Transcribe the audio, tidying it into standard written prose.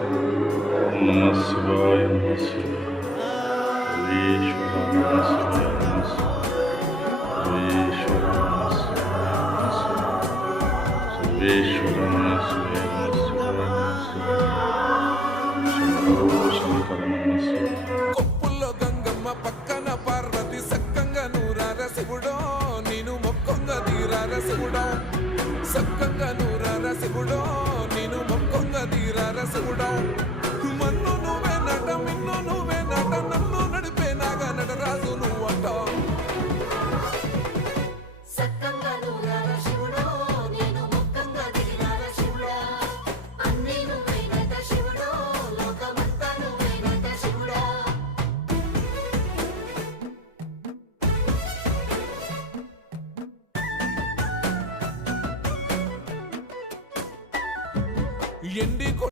ఓం నమ శివాయ నమ సర్వేశ్వర నమ శివాయ నమ సర్వేశ్వర నమ సర్వేశ్వర నమ శివాయ నమ శంకర నమ కొప్పుల్లో గంగమ్మ పక్కన పార్వతి సక్కంగా నూరార శివుడో నేను మొక్కంగా తీరార శివుడో సక్కంగా నూరార శివుడో నేను మొక్కంగా తీరార శివుడో మన్ను నువ్వే నట మిన్ను నువ్వే నట నన్ను నడిపే నాగా నటరాజు నువ్వట సక్కంగా నూరార శివుడో నేను మొక్కంగా తీరార శివుడా అన్నీ నువ్వేనట శివుడో లోకమంతా నువ్వేనట శివుడా ఎండి